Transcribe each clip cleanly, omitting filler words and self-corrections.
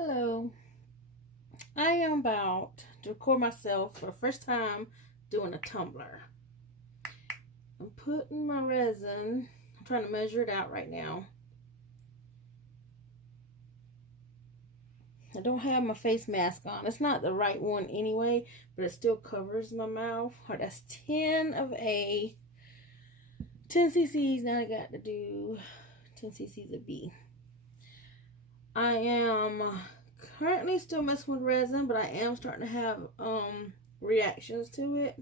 Hello. I am about to record myself for the first time doing a tumbler. I'm putting my resin, I'm trying to measure it out right now. I don't have my face mask on. It's not the right one anyway, but it still covers my mouth. Alright, that's 10 of A. 10 cc's. Now I got to do 10 cc's of B. I am currently still messing with resin, but I am starting to have reactions to it.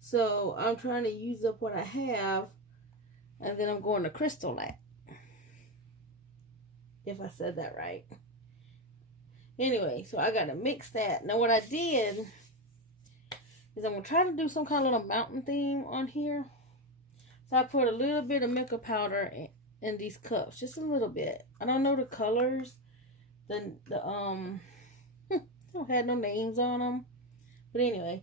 So I'm trying to use up what I have, and then I'm going to Crystal-Lac, if I said that right. Anyway, so I got to mix that. Now what I did is I'm going to try to do some kind of little mountain theme on here. So I put a little bit of mica powder in these cups, just a little bit. I don't know the colors. The I don't have no names on them. But anyway,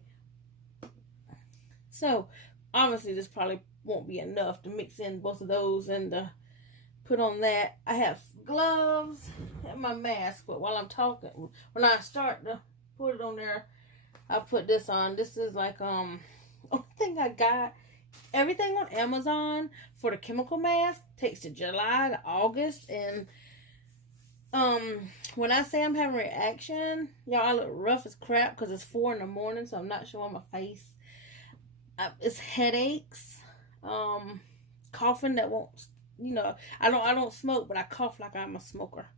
so obviously this probably won't be enough to mix in both of those and put on that. I have gloves and my mask, but while I'm talking, when I start to put it on there, I put this on. This is like only thing I got. Everything on Amazon for the chemical mask takes to July to August, and when I say I'm having a reaction, y'all, I look rough as crap because it's 4 in the morning, so I'm not showing my face. It's headaches, coughing that won't, I don't smoke, but I cough like I'm a smoker.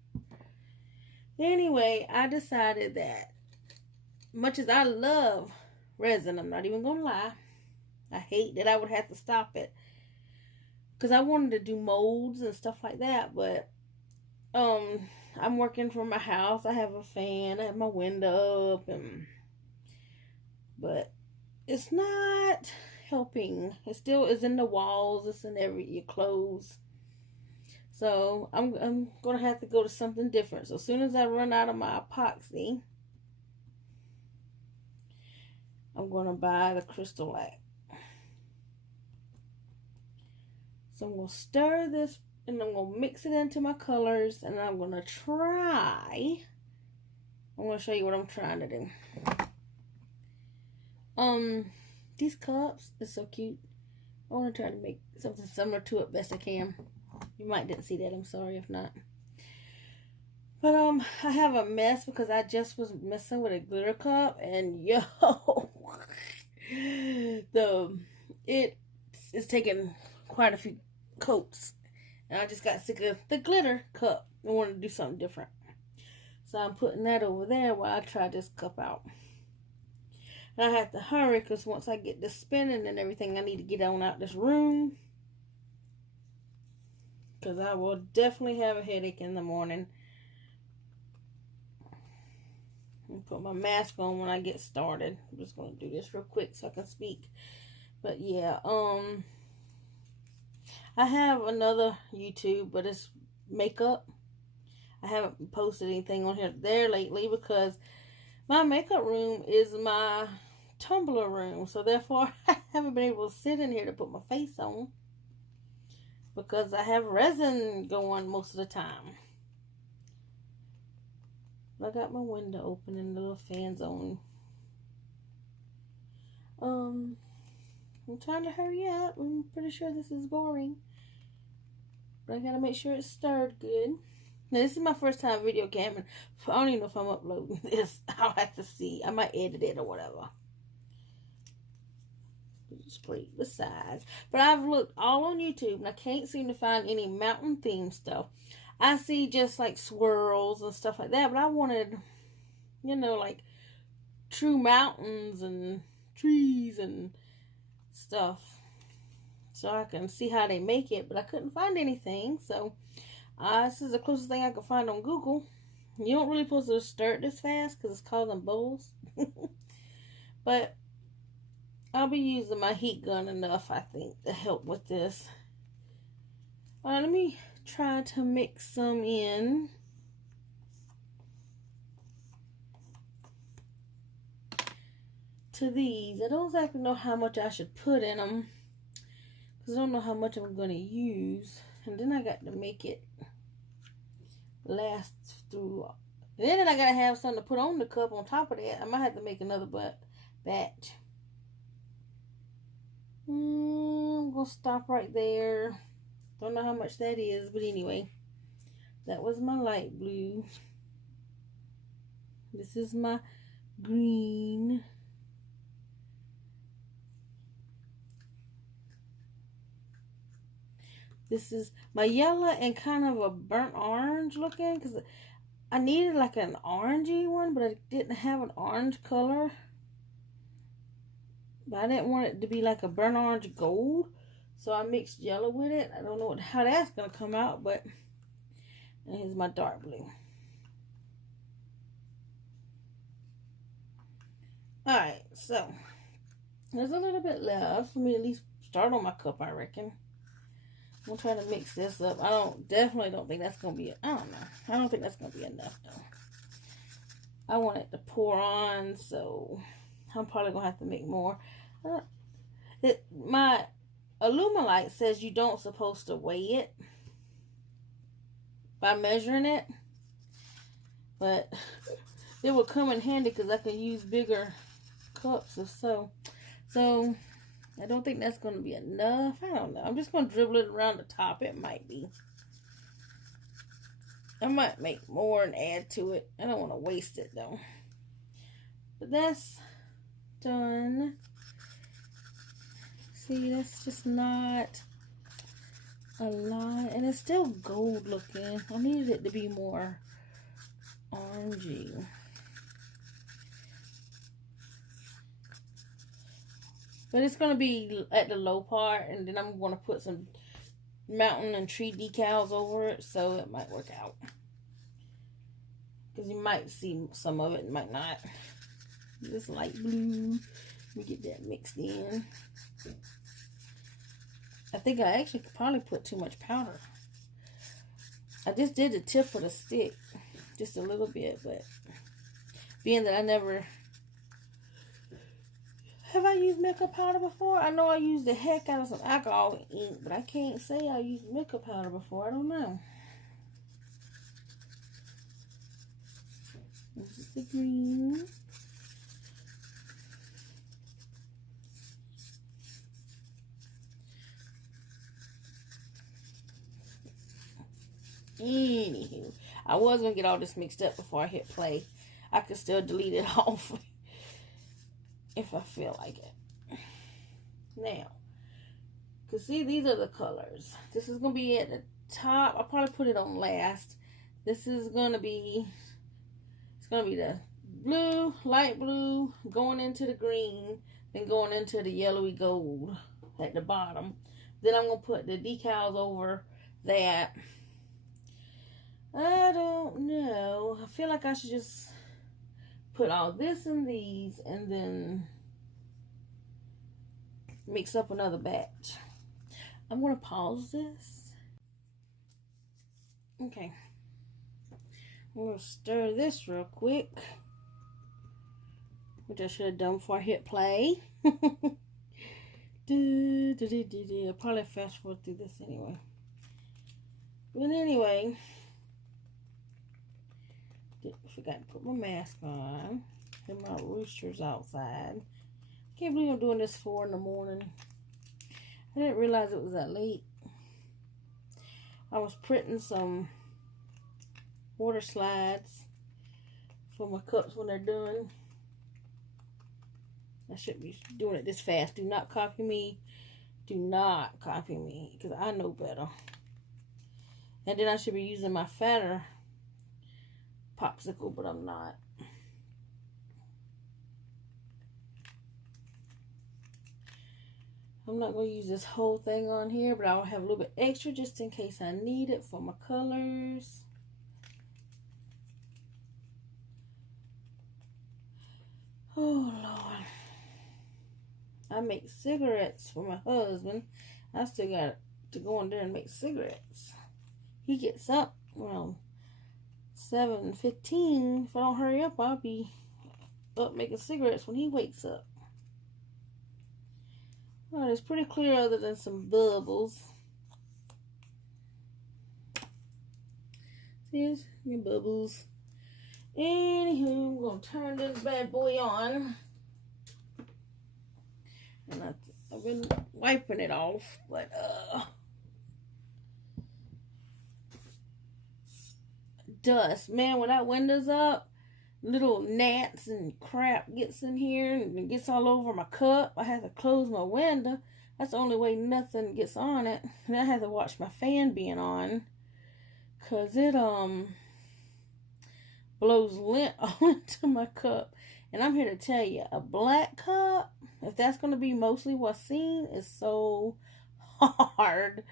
Anyway, I decided that much as I love resin, I'm not even gonna lie, I hate that I would have to stop it because I wanted to do molds and stuff like that, but I'm working from my house. I have a fan. I have my window up, but it's not helping. It still is in the walls. It's in your clothes. So I'm gonna have to go to something different. So as soon as I run out of my epoxy, I'm gonna buy the Crystal-Lac. So I'm gonna stir this, and I'm going to mix it into my colors, and I'm going to try. I'm going to show you what I'm trying to do. These cups is so cute. I want to try to make something similar to it best I can. You might didn't see that. I'm sorry if not. But I have a mess because I just was messing with a glitter cup, and yo, it's taking quite a few coats. And I just got sick of the glitter cup. I wanted to do something different. So I'm putting that over there while I try this cup out. And I have to hurry because once I get this spinning and everything, I need to get on out this room. Because I will definitely have a headache in the morning. I'll put my mask on when I get started. I'm just going to do this real quick so I can speak. But yeah, I have another YouTube, but it's makeup. I haven't posted anything on here there lately because my makeup room is my tumbler room. So therefore, I haven't been able to sit in here to put my face on because I have resin going most of the time. I got my window open and the little fan's on. I'm trying to hurry up. I'm pretty sure this is boring. But I gotta make sure it's stirred good. Now, this is my first time video camming. I don't even know if I'm uploading this. I'll have to see. I might edit it or whatever. Spray the sides. But I've looked all on YouTube and I can't seem to find any mountain theme stuff. I see just like swirls and stuff like that. But I wanted, like true mountains and trees and stuff. So I can see how they make it, but I couldn't find anything. So this is the closest thing I could find on Google. You don't really supposed to stir it this fast because it's causing bubbles. But I'll be using my heat gun enough, I think, to help with this. Alright, let me try to mix some in. To these. I don't exactly know how much I should put in them. Because I don't know how much I'm going to use. And then I got to make it last through. And then I gotta have something to put on the cup on top of that. I might have to make another batch. I'm gonna stop right there. Don't know how much that is, but anyway, that was my light blue. This is my green. This is my yellow and kind of a burnt orange looking, because I needed like an orangey one, but I didn't have an orange color. But I didn't want it to be like a burnt orange gold, so I mixed yellow with it. I don't know how that's going to come out, but and here's my dark blue. Alright, so there's a little bit left for me to at least start on my cup, I reckon. I'm trying to mix this up. Definitely don't think that's going to be, I don't know. I don't think that's going to be enough, though. I want it to pour on, so I'm probably going to have to make more. My Alumilite says you don't supposed to weigh it by measuring it. But it would come in handy because I can use bigger cups if so. So I don't think that's going to be enough. I don't know. I'm just going to dribble it around the top. It might be. I might make more and add to it. I don't want to waste it though. But that's done. See, that's just not a lot. And it's still gold looking. I needed it to be more orangey. But it's going to be at the low part, and then I'm going to put some mountain and tree decals over it, so it might work out. Because you might see some of it, and might not. This light blue, let me get that mixed in. I think I actually could probably put too much powder. I just did the tip of the stick, just a little bit, but being that I never... Have I used makeup powder before? I know I used the heck out of some alcohol and ink, but I can't say I used makeup powder before. I don't know. This is the green. Anywho, I was going to get all this mixed up before I hit play. I could still delete it off if I feel like it. Now, because see, these are the colors. This is going to be at the top. I'll probably put it on last. This is going to be, it's going to be the blue, light blue, going into the green, then going into the yellowy gold at the bottom. Then I'm going to put the decals over that. I don't know. I feel like I should just put all this in these and then mix up another batch. I'm going to pause this. Okay. I'm going to stir this real quick, which I should have done before I hit play. I'll probably fast forward through this anyway. But anyway, forgot to put my mask on. And my roosters outside. Can't believe I'm doing this 4 in the morning. I didn't realize it was that late. I was printing some water slides for my cups when they're done. I shouldn't be doing it this fast. Do not copy me. Do not copy me, because I know better. And then I should be using my fatter popsicle, but I'm not. I'm not going to use this whole thing on here, but I'll have a little bit extra just in case I need it for my colors. Oh, Lord. I make cigarettes for my husband. I still got to go in there and make cigarettes. He gets up around 7:15. If I don't hurry up, I'll be up making cigarettes when he wakes up. Well, it's pretty clear other than some bubbles. There's your bubbles. Anywho, I'm going to turn this bad boy on. And I've been wiping it off, but dust. Man, when that window's up, little gnats and crap gets in here and it gets all over my cup. I have to close my window. That's the only way nothing gets on it. And I have to watch my fan being on, cause it blows lint all into my cup. And I'm here to tell you, a black cup, if that's going to be mostly what's seen, is so hard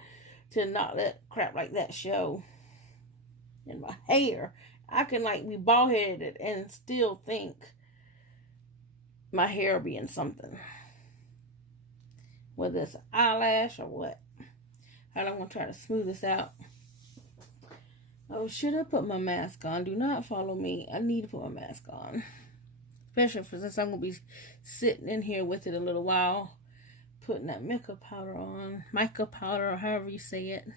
to not let crap like that show. And my hair, I can like be bald headed and still think my hair being something, whether it's an eyelash or what. I don't want to try to smooth this out. Oh, should I put my mask on? Do not follow me. I need to put my mask on. Especially since I'm going to be sitting in here with it a little while. Putting that makeup powder on. Mica powder, or however you say it.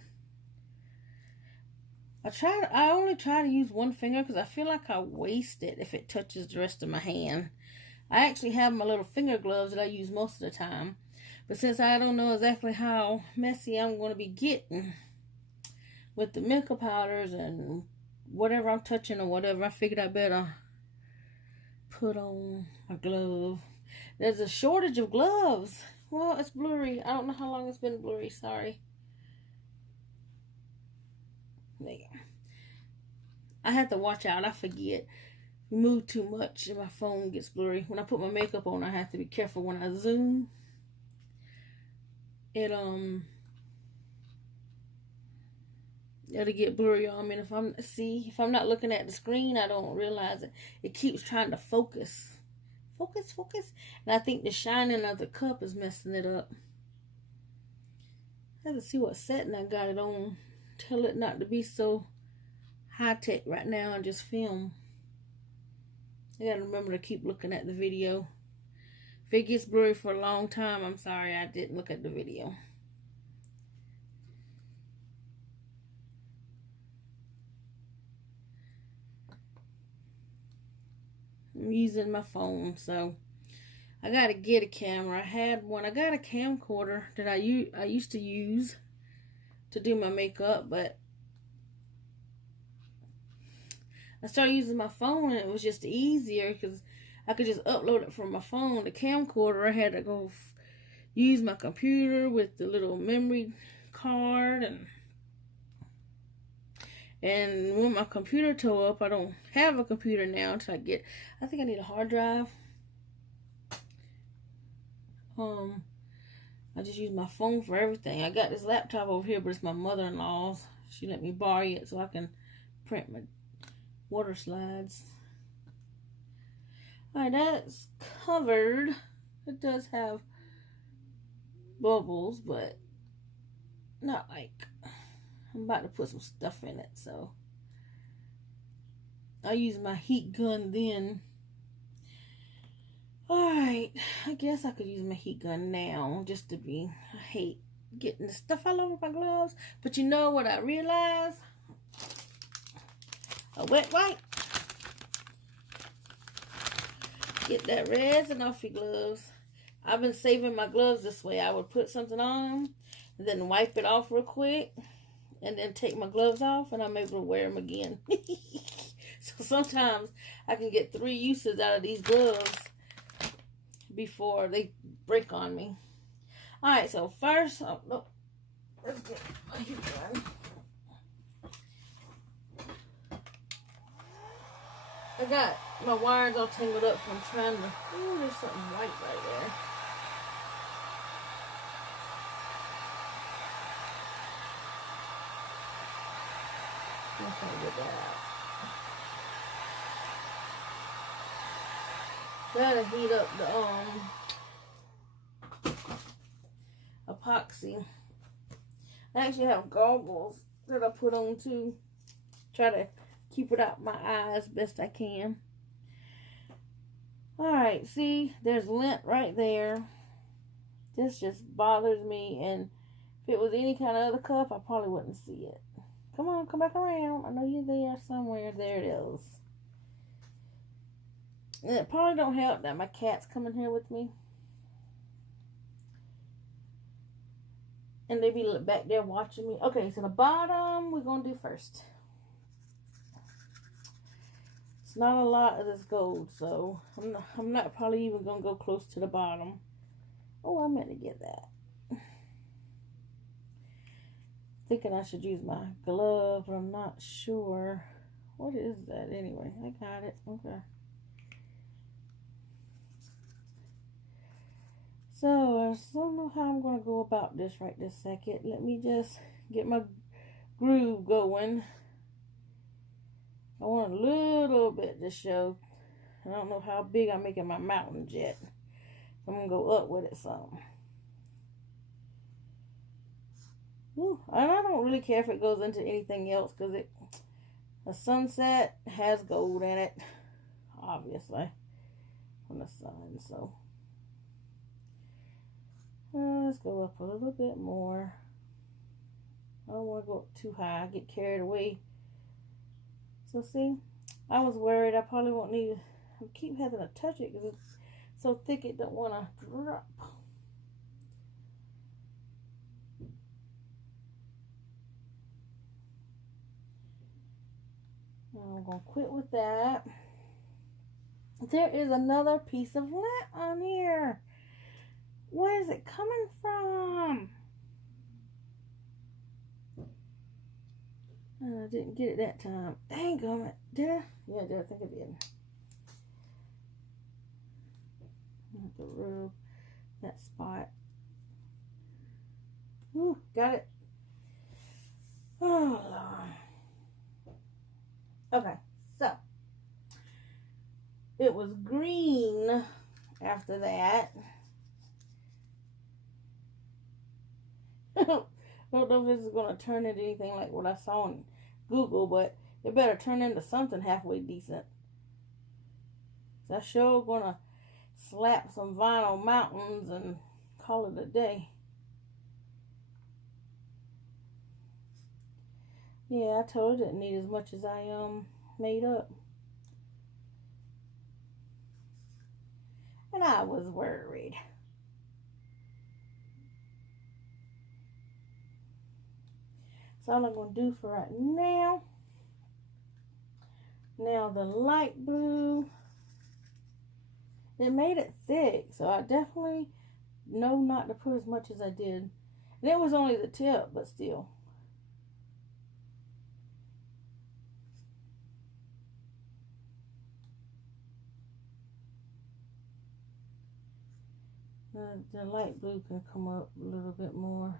I only try to use one finger because I feel like I waste it if it touches the rest of my hand. I actually have my little finger gloves that I use most of the time. But since I don't know exactly how messy I'm going to be getting with the makeup powders and whatever I'm touching or whatever, I figured I better put on my glove. There's a shortage of gloves. Well, it's blurry. I don't know how long it's been blurry. Sorry. There. I have to watch out. I forget. Move too much and my phone gets blurry. When I put my makeup on, I have to be careful when I zoom. It'll get blurry on me. And if I'm not looking at the screen, I don't realize it. It keeps trying to focus. Focus. And I think the shining of the cup is messing it up. I have to see what setting I got it on. Tell it not to be so high-tech right now and just film. I gotta remember to keep looking at the video. If it gets blurry for a long time, I'm sorry I didn't look at the video. I'm using my phone, so I gotta get a camera. I had one. I got a camcorder that I used to use to do my makeup, but I started using my phone and it was just easier because I could just upload it from my phone. The camcorder, I had to go use my computer with the little memory card, and when my computer tore up, I don't have a computer now until I think I need a hard drive. I just use my phone for everything. I got this laptop over here, but it's my mother-in-law's. She let me borrow it so I can print my water slides. Alright, that's covered. It does have bubbles, but not like I'm about to put some stuff in it, so I'll use my heat gun then. Alright, I guess I could use my heat gun now just to be, I hate getting the stuff all over my gloves. But you know what I realized? A wet wipe. Get that resin off your gloves. I've been saving my gloves this way. I would put something on and then wipe it off real quick and then take my gloves off and I'm able to wear them again. So sometimes I can get 3 uses out of these gloves before they break on me. Alright, so first, let's get my heat gun. I got my wires all tangled up from trying to... Ooh, there's something white right there. I'm trying to get that out. Gotta heat up the epoxy. I actually have goggles that I put on too. Try to keep it out my eyes best I can. Alright, see, there's lint right there. This just bothers me, and if it was any kind of other cup, I probably wouldn't see it. Come on, come back around. I know you're there somewhere. There it is. And it probably don't help that my cat's coming here with me. And they be back there watching me. Okay, so the bottom we're going to do first. It's not a lot of this gold, so I'm not probably even going to go close to the bottom. Oh, I meant to get that. Thinking I should use my glove, but I'm not sure. What is that anyway? I got it. Okay. So, I don't know how I'm going to go about this right this second. Let me just get my groove going. I want a little bit to show. I don't know how big I'm making my mountains yet. I'm going to go up with it some. Ooh, and I don't really care if it goes into anything else because a sunset has gold in it, obviously, from the sun. So let's go up a little bit more. I don't want to go up too high. I get carried away. So see, I was worried I probably won't need to. I keep having to touch it because it's so thick it don't want to drop. I'm going to quit with that. There is another piece of lint on here. Where is it coming from? I didn't get it that time. Dang on it. Did I? Yeah, I think I did. I have to rub that spot. Ooh, got it. Oh, Lord. Okay, so it was green after that. I don't know if this is going to turn into anything like what I saw on Google, but it better turn into something halfway decent. So I'm sure going to slap some vinyl mountains and call it a day. Yeah, I told it didn't need as much as I made up. And I was worried. That's all I'm going to do for right now. Now the light blue. It made it thick, so I definitely know not to put as much as I did. And it was only the tip, but still. The light blue can come up a little bit more.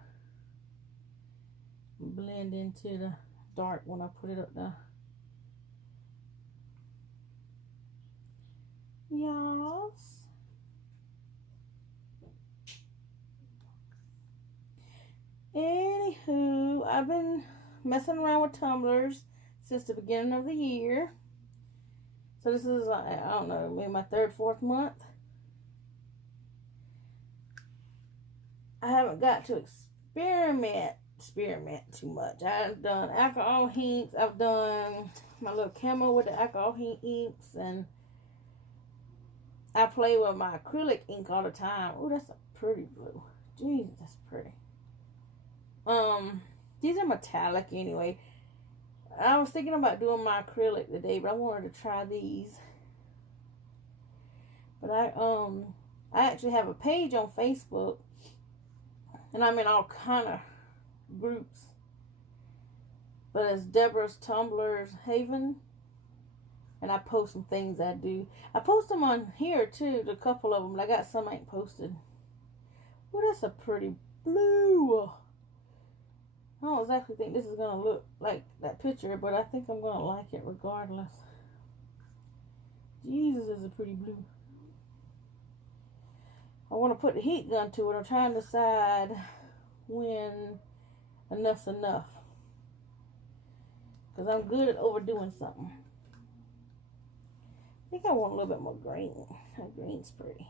Blend into the dark when I put it up there. Yes. Anywho, I've been messing around with tumblers since the beginning of the year. So this is, I don't know, maybe my third, fourth month. I haven't got to experiment too much. I've done alcohol inks. I've done my little camo with the alcohol inks, and I play with my acrylic ink all the time. Oh, that's a pretty blue. Jesus, that's pretty. These are metallic anyway. I was thinking about doing my acrylic today, but I wanted to try these. But I actually have a page on Facebook, and I'm in all kind of groups. But it's Deborah's Tumblers Haven, and I post some things I do. I post them on here too, a couple of them, but I got some I ain't posted. Well, that's a pretty blue. I don't exactly think this is going to look like that picture, but I think I'm going to like it regardless. Jesus, is a pretty blue. I want to put the heat gun to it. I'm trying to decide when enough's enough. Because I'm good at overdoing something. I think I want a little bit more green. That green's pretty.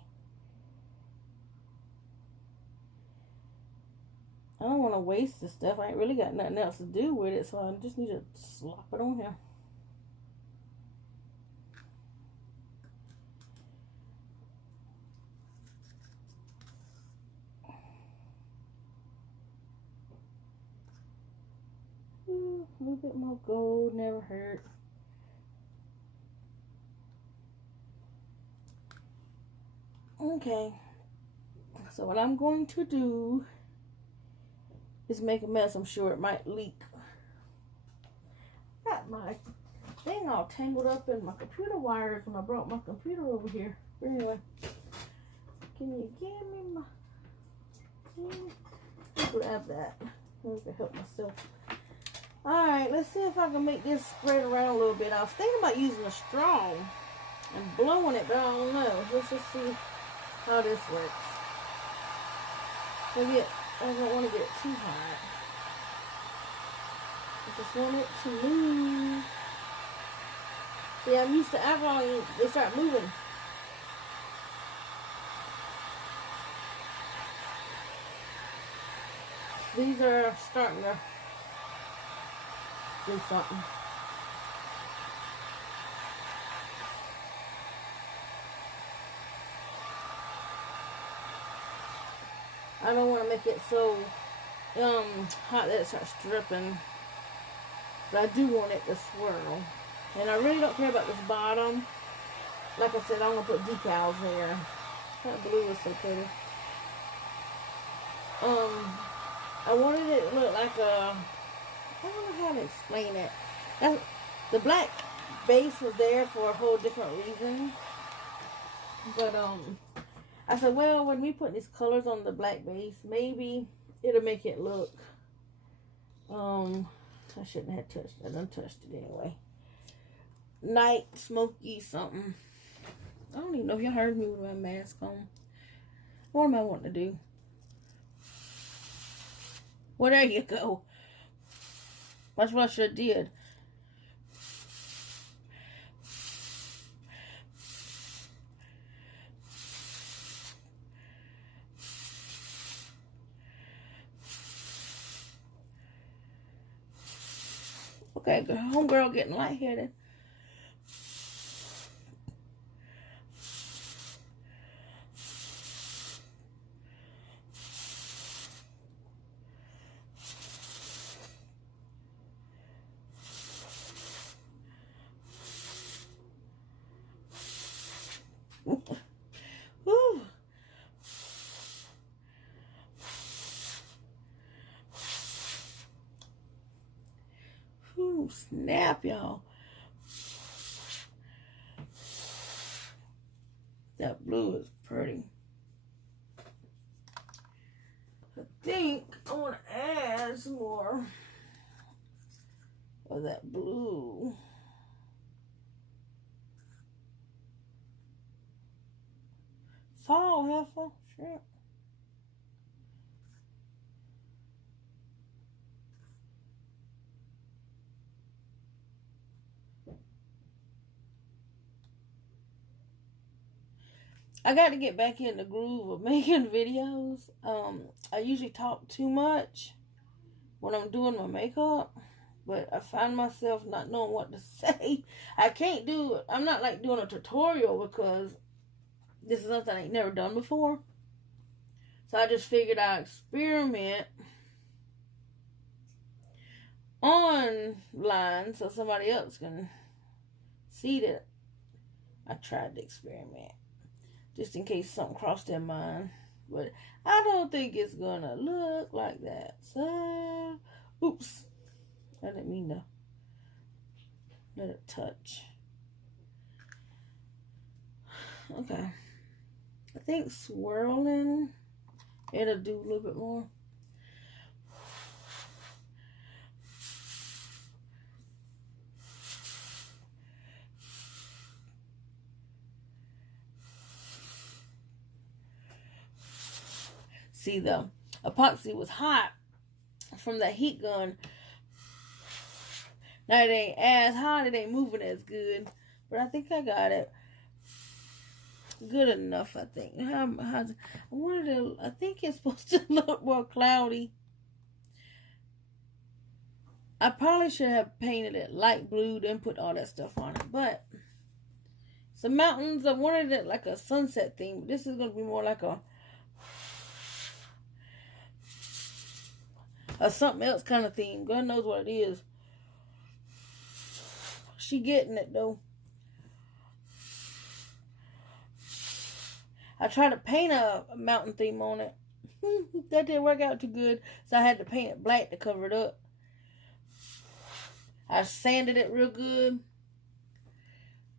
I don't want to waste the stuff. I ain't really got nothing else to do with it, so I just need to slop it on here. A little bit more gold never hurt. Okay, so what I'm going to do is make a mess. I'm sure it might leak. Got my thing all tangled up in my computer wires when I brought my computer over here. But anyway, can you give me my... grab that. I can help myself. Alright, let's see if I can make this spread around a little bit. I was thinking about using a straw and blowing it, but I don't know. Let's just see how this works. I don't want to get it too hot. I just want it to move. See, I'm used to alcohol and they start moving. These are starting to do something. I don't want to make it so hot that it starts dripping, but I do want it to swirl. And I really don't care about this bottom. Like I said, I'm going to put decals there. That blue is so pretty. I wanted it to look like a... I don't know how to explain it. The black base was there for a whole different reason. But, I said, well, when we put these colors on the black base, maybe it'll make it look, I shouldn't have touched it. I done touched it anyway. Night, smoky, something. I don't even know if y'all heard me with my mask on. What am I wanting to do? Well, there you go. That's what I should have did. Okay, homegirl getting lightheaded. Whew. Whew, snap, y'all. That blue is pretty. I think I want to add some more of that blue. Fall, heifer. Shrimp. I got to get back in the groove of making videos. I usually talk too much when I'm doing my makeup, but I find myself not knowing what to say. I can't do it. I'm not like doing a tutorial because this is something I ain't never done before. So I just figured I'd experiment online so somebody else can see that I tried to experiment. Just in case something crossed their mind. But I don't think it's gonna look like that. So, oops. I didn't mean to let it touch. Okay. I think swirling, it'll do a little bit more. See, the epoxy was hot from that heat gun. Now it ain't as hot, it ain't moving as good. But I think I got it good enough, I think. I think it's supposed to look more cloudy. I probably should have painted it light blue, then put all that stuff on it. But some mountains, I wanted it like a sunset theme. But this is going to be more like a something else kind of theme. God knows what it is. She getting it though. I tried to paint a mountain theme on it. That didn't work out too good, so I had to paint it black to cover it up. I sanded it real good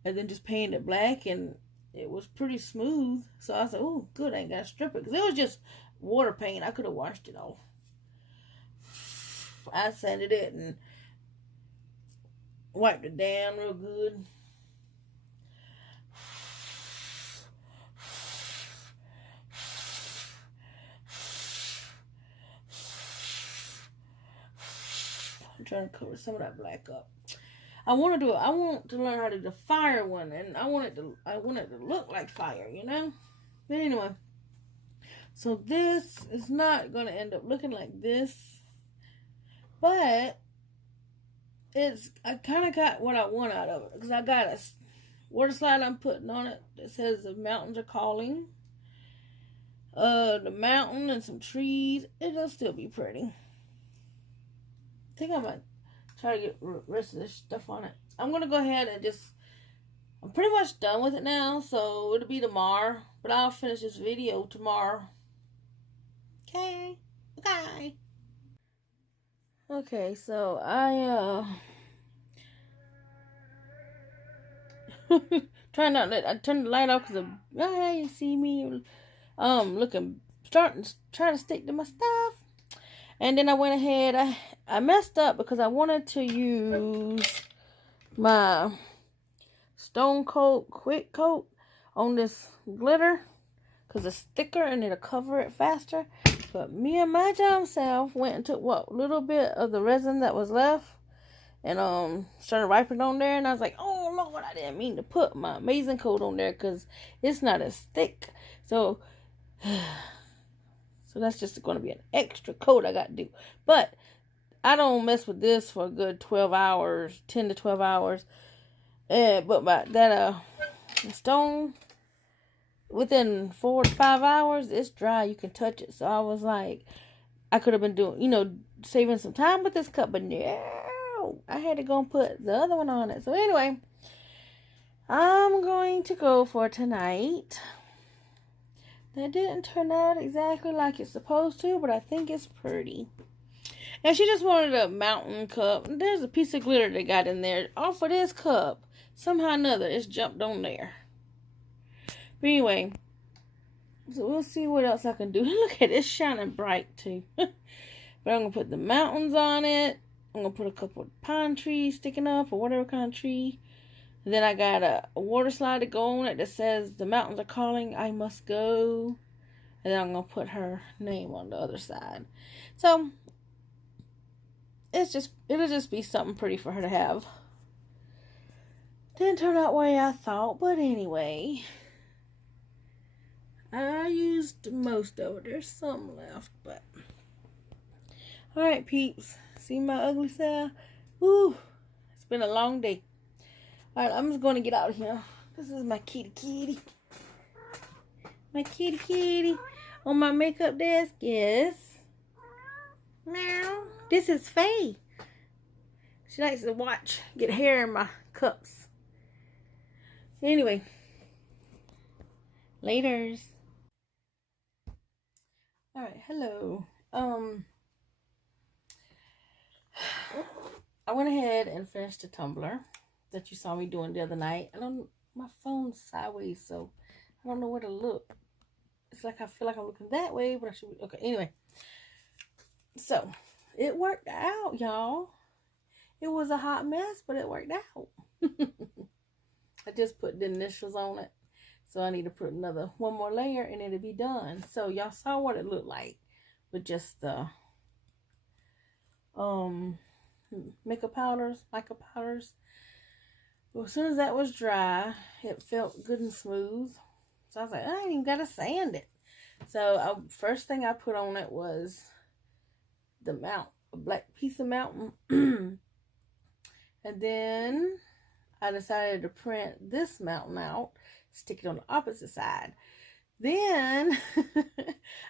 and then just painted it black, and it was pretty smooth. So I said, oh, good, I ain't got to strip it, because it was just water paint. I could have washed it off. I sanded it and wiped it down real good. I'm trying to cover some of that black up. I want to learn how to do the fire one, and I want it to look like fire, you know? But anyway, so this is not going to end up looking like this, but I kind of got what I want out of it, because I got a water slide I'm putting on it that says the mountains are calling. The mountain and some trees. It'll still be pretty. I think I might try to get the rest of this stuff on it. I'm going to go ahead and I'm pretty much done with it now, so it'll be tomorrow, but I'll finish this video tomorrow. Okay. Okay, so I trying not to, I turned the light off because you see me trying to stick to my stuff. And then I went ahead, I messed up because I wanted to use my Stone Coat Quick Coat on this glitter because it's thicker and it'll cover it faster. But me and my dumb self went and took what little bit of the resin that was left and started wiping on there, and I was like, oh Lord, I didn't mean to put my Amazing Coat on there because it's not as thick. So that's just going to be an extra coat I got to do. But I don't mess with this for a good 12 hours, 10 to 12 hours. But that stone, within 4 to 5 hours, it's dry. You can touch it. So I was like, I could have been doing, saving some time with this cup. But no, I had to go and put the other one on it. So anyway, I'm going to go for tonight. That didn't turn out exactly like it's supposed to, but I think it's pretty. And she just wanted a mountain cup. There's a piece of glitter that got in there. Off of this cup, somehow or another, it's jumped on there. But anyway, so we'll see what else I can do. Look at it, it's shining bright too. But I'm going to put the mountains on it. I'm going to put a couple of pine trees sticking up, or whatever kind of tree. And then I got a water slide to go on it that says, the mountains are calling, I must go. And then I'm going to put her name on the other side. So, it'll just be something pretty for her to have. Didn't turn out the way I thought, but anyway. I used most of it. There's some left, but. Alright, peeps. See my ugly self? Woo! It's been a long day. Alright, I'm just going to get out of here. This is my kitty. My kitty. On my makeup desk is... Meow. This is Faye. She likes to get hair in my cups. Anyway. Laters. Alright, hello. I went ahead and finished the tumbler that you saw me doing the other night. My phone's sideways, so I don't know where to look. It's like I feel like I'm looking that way, but I should be, okay, anyway. So, it worked out, y'all. It was a hot mess, but it worked out. I just put the initials on it. So I need to put one more layer and it'll be done. So y'all saw what it looked like with just the mica powders. Well, as soon as that was dry, it felt good and smooth. So I was like, I ain't even got to sand it. So first thing I put on it was the a black piece of mountain. And then I decided to print this mountain out, stick it on the opposite side. Then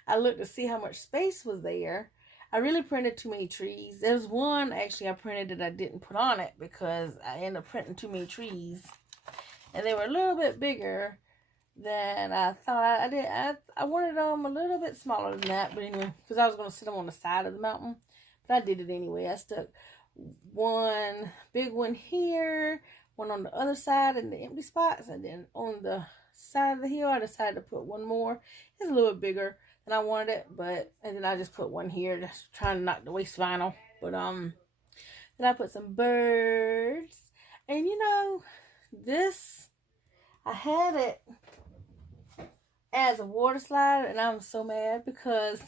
I looked to see how much space was there. I really printed too many trees. There's one actually I printed that I didn't put on it because I ended up printing too many trees. And they were a little bit bigger than I thought I did. I wanted them a little bit smaller than that, but anyway, because I was going to sit them on the side of the mountain. But I did it anyway. I stuck one big one here, one on the other side in the empty spots, and then on the side of the hill I decided to put one more. It's a little bit bigger than I wanted it, but and then I just put one here, just trying not to waste vinyl. But then I put some birds, and you know, this I had it as a water slide, and I'm so mad because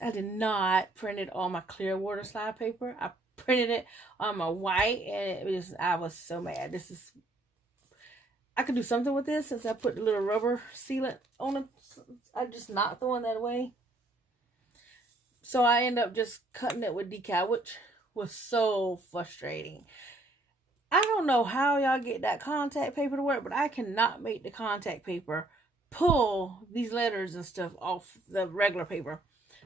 I did not print it on my clear water slide paper. I printed it on my white, and I was so mad. I could do something with this since I put the little rubber sealant on it. I'm just not throwing that away. So I end up just cutting it with decal, which was so frustrating. I don't know how y'all get that contact paper to work, but I cannot make the contact paper pull these letters and stuff off the regular paper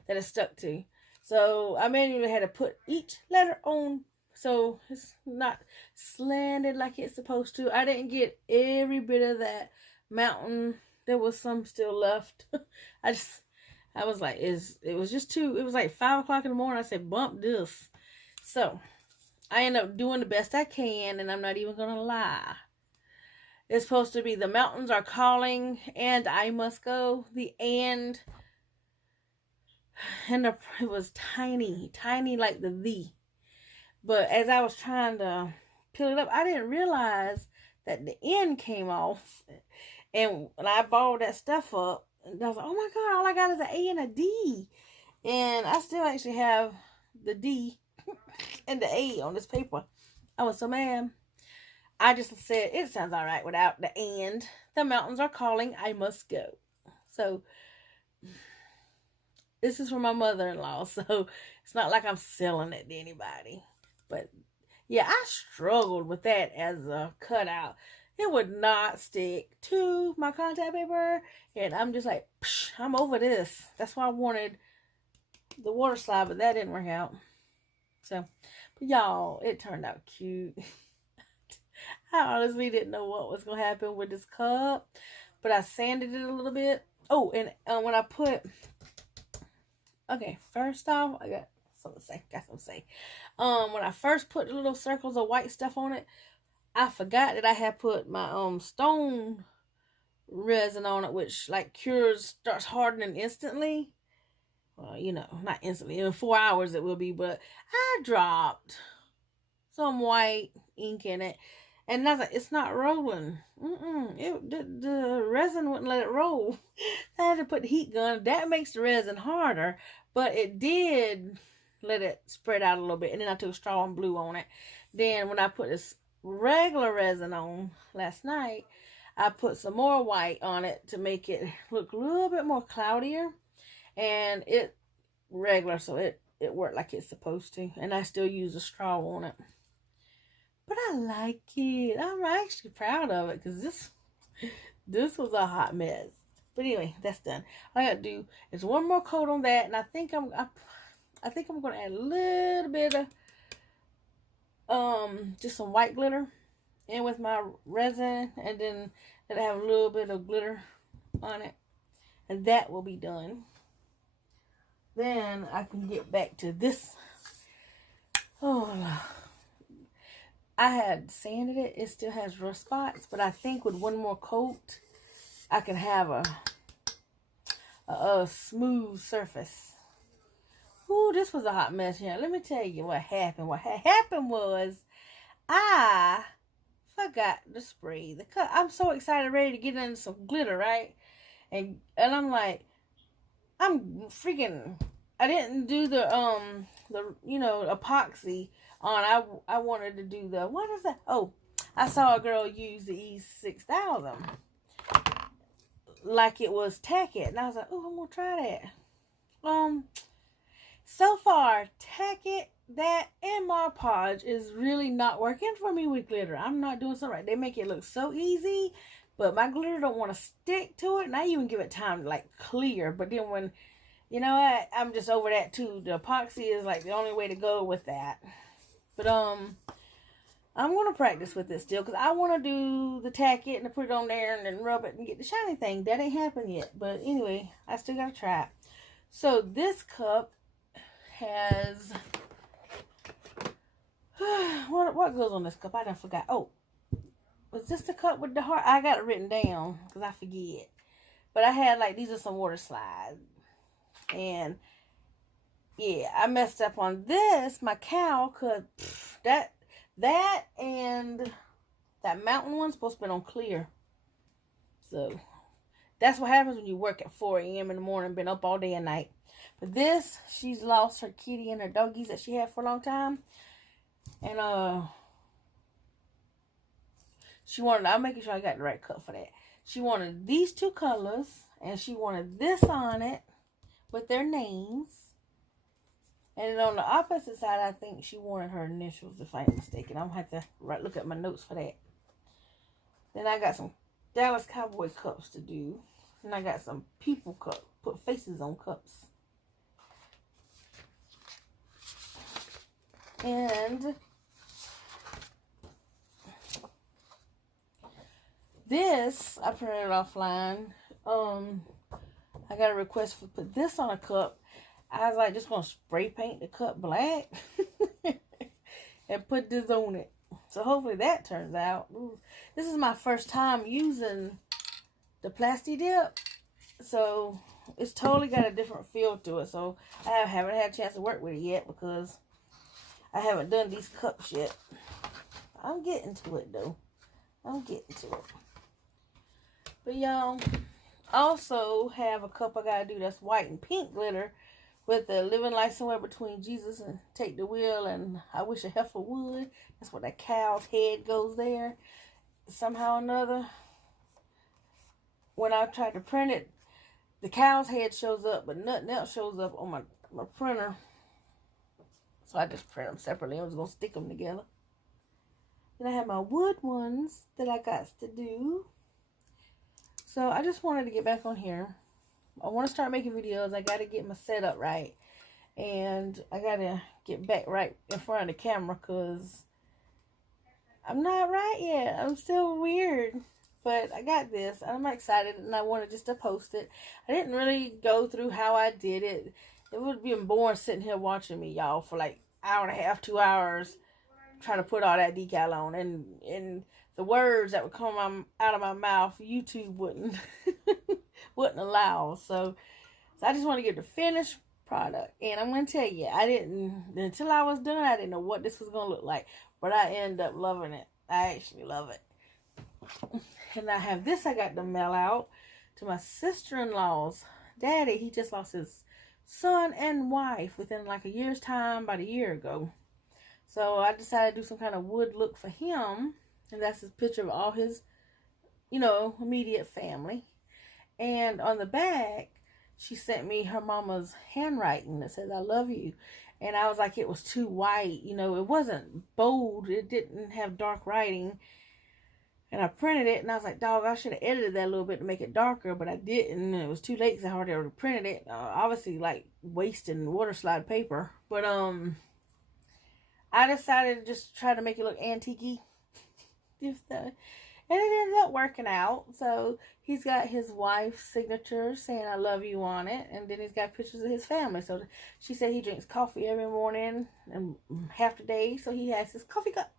that it's stuck to. So I manually had to put each letter on so it's not slanted like it's supposed to. I didn't get every bit of that mountain. There was some still left. I was like, it was just too, it was like 5 o'clock in the morning. I said, bump this. So I end up doing the best I can, and I'm not even going to lie. It's supposed to be the mountains are calling and I must go. The and it was tiny like the. But as I was trying to peel it up, I didn't realize that the N came off. And when I balled that stuff up, and I was like, oh my God, all I got is an A and a D. And I still actually have the D and the A on this paper. I was so mad. I just said, it sounds all right without the and. The mountains are calling, I must go. So, this is from my mother-in-law, so it's not like I'm selling it to anybody. But yeah, I struggled with that as a cutout. It would not stick to my contact paper, and I'm just like, psh, I'm over this. That's why I wanted the water slide, but that didn't work out. So, but y'all, it turned out cute. I honestly didn't know what was going to happen with this cup, but I sanded it a little bit. Oh, and when I put, okay, first off, I got something to say. When I first put the little circles of white stuff on it, I forgot that I had put my stone resin on it, which like starts hardening instantly. Well, you know, not instantly. In 4 hours it will be, but I dropped some white ink in it, and I was like, it's not rolling. The resin wouldn't let it roll. I had to put the heat gun. That makes the resin harder, but it did let it spread out a little bit. And then I took straw and blue on it. Then when I put this regular resin on last night, I put some more white on it to make it look a little bit more cloudier. And it regular, so it worked like it's supposed to. And I still use a straw on it. But I like it. I'm actually proud of it because this was a hot mess. But anyway, that's done. All I gotta do is one more coat on that, and I think I'm gonna add a little bit of just some white glitter in with my resin, and then I have a little bit of glitter on it, and that will be done. Then I can get back to this. Oh, I had sanded it. It still has rough spots, but I think with one more coat, I can have a smooth surface. Ooh, this was a hot mess here. Let me tell you what happened. What happened was I forgot to spray the cup. I'm so excited, ready to get in some glitter, right? And I'm like, I'm freaking. I didn't do the epoxy on. I wanted to do the, what is that? Oh, I saw a girl use the E6000 like it was tacky, and I was like, oh, I'm gonna try that. So far, Tack It, that, and Mod Podge is really not working for me with glitter. I'm not doing so right. They make it look so easy, but my glitter don't want to stick to it. And I even give it time to like clear. But then when, you know what, I'm just over that too. The epoxy is like the only way to go with that. But I'm going to practice with it still because I want to do the Tack It and put it on there and then rub it and get the shiny thing. That ain't happened yet. But anyway, I still got to try it. So this cup has... what goes on this cup? I done forgot. Oh, was this the cup with the heart? I got it written down because I forget. But I had like, these are some water slides. And yeah, I messed up on this. My cow could... That and that mountain one's supposed to be on clear. So that's what happens when you work at 4 a.m. in the morning, been up all day and night. But this, she's lost her kitty and her doggies that she had for a long time. And she wanted, I'm making sure I got the right cut for that. She wanted these two colors, and she wanted this on it with their names. And then on the opposite side, I think she wanted her initials, if I ain't mistaken. I'm going to have to look at my notes for that. Then I got some Dallas Cowboy cups to do. And I got some people cups, put faces on cups. And this, I printed offline. I got a request for put this on a cup. I was like, just gonna spray paint the cup black and put this on it. So hopefully that turns out. Ooh, this is my first time using the Plasti Dip, so it's totally got a different feel to it. So I haven't had a chance to work with it yet because I haven't done these cups yet. I'm getting to it though. I'm getting to it. But y'all, also have a cup I gotta do that's white and pink glitter with the living life somewhere between Jesus and take the wheel and I wish a heifer would. That's what that cow's head goes there. Somehow or another, when I tried to print it, the cow's head shows up, but nothing else shows up on my printer. So I just print them separately. I was going to stick them together. Then I have my wood ones that I got to do. So I just wanted to get back on here. I want to start making videos. I got to get my setup right. And I got to get back right in front of the camera because I'm not right yet. I'm still weird. But I got this. I'm excited and I wanted just to post it. I didn't really go through how I did it. It would be boring sitting here watching me, y'all, for like an hour and a half, 2 hours trying to put all that decal on. And the words that would come out of my mouth, YouTube wouldn't wouldn't allow. So I just want to get the finished product. And I'm going to tell you, until I was done, I didn't know what this was going to look like. But I ended up loving it. I actually love it. And I have this I got to mail out to my sister-in-law's daddy. He just lost his son and wife within like a year's time, about a year ago. So I decided to do some kind of wood look for him. And that's his picture of all his, immediate family. And on the back, she sent me her mama's handwriting that says, "I love you." And I was like, it was too white. It wasn't bold. It didn't have dark writing. And I printed it, and I was like, dog, I should have edited that a little bit to make it darker, but I didn't. And it was too late because I already printed it. Obviously, like, wasting water slide paper. But I decided to just try to make it look antique-y. And it ended up working out. So he's got his wife's signature saying "I love you" on it. And then he's got pictures of his family. So she said he drinks coffee every morning and half the day. So he has his coffee cup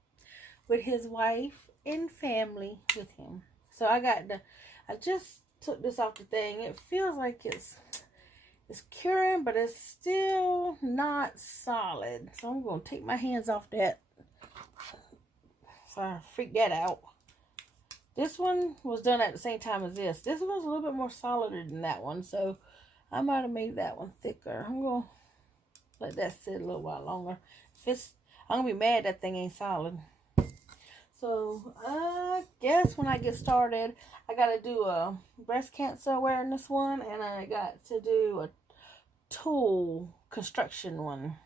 with his wife and family with him. So I just took this off the thing. It feels like it's curing, but it's still not solid. So I'm going to take my hands off that. So I freaked that out. This one was done at the same time as this. This one's a little bit more solider than that one. So I might have made that one thicker. I'm going to let that sit a little while longer. I'm going to be mad that thing ain't solid. So I guess when I get started, I got to do a breast cancer awareness one. And I got to do a tool, construction one.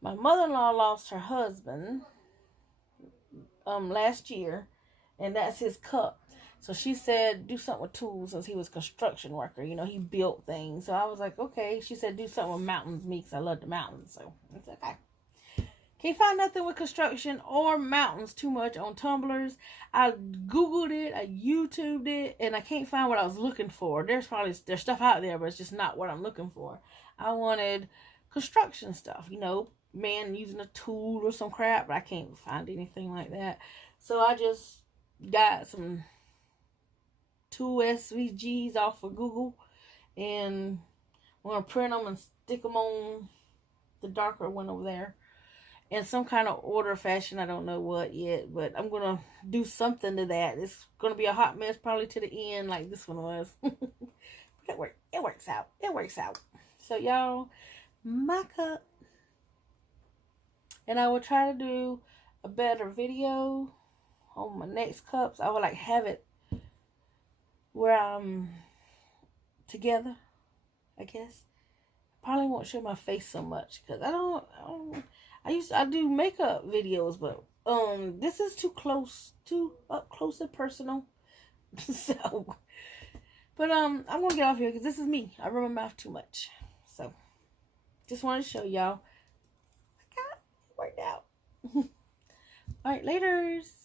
My mother-in-law lost her husband last year, and that's his cup. So she said, do something with tools, since he was a construction worker. You know, he built things. So I was like, okay. She said, do something with mountains, me, because I love the mountains. So it's okay. Can't find nothing with construction or mountains too much on Tumblrs. I Googled it, I YouTubed it, and I can't find what I was looking for. There's stuff out there, but it's just not what I'm looking for. I wanted construction stuff, you know, man using a tool or some crap, but I can't find anything like that. So I just got some 2 SVGs off of Google, and I'm going to print them and stick them on the darker one over there in some kind of order fashion. I don't know what yet, but I'm going to do something to that. It's going to be a hot mess probably to the end like this one was. It works out. It works out. So y'all, my cup. And I will try to do a better video on my next cups. I would like have it where I'm together, I guess. Probably won't show my face so much because I do makeup videos, but this is too up close and personal. So, but I'm gonna get off here because this is me. I run my mouth too much. So, just wanted to show y'all. It worked out. All right, laters.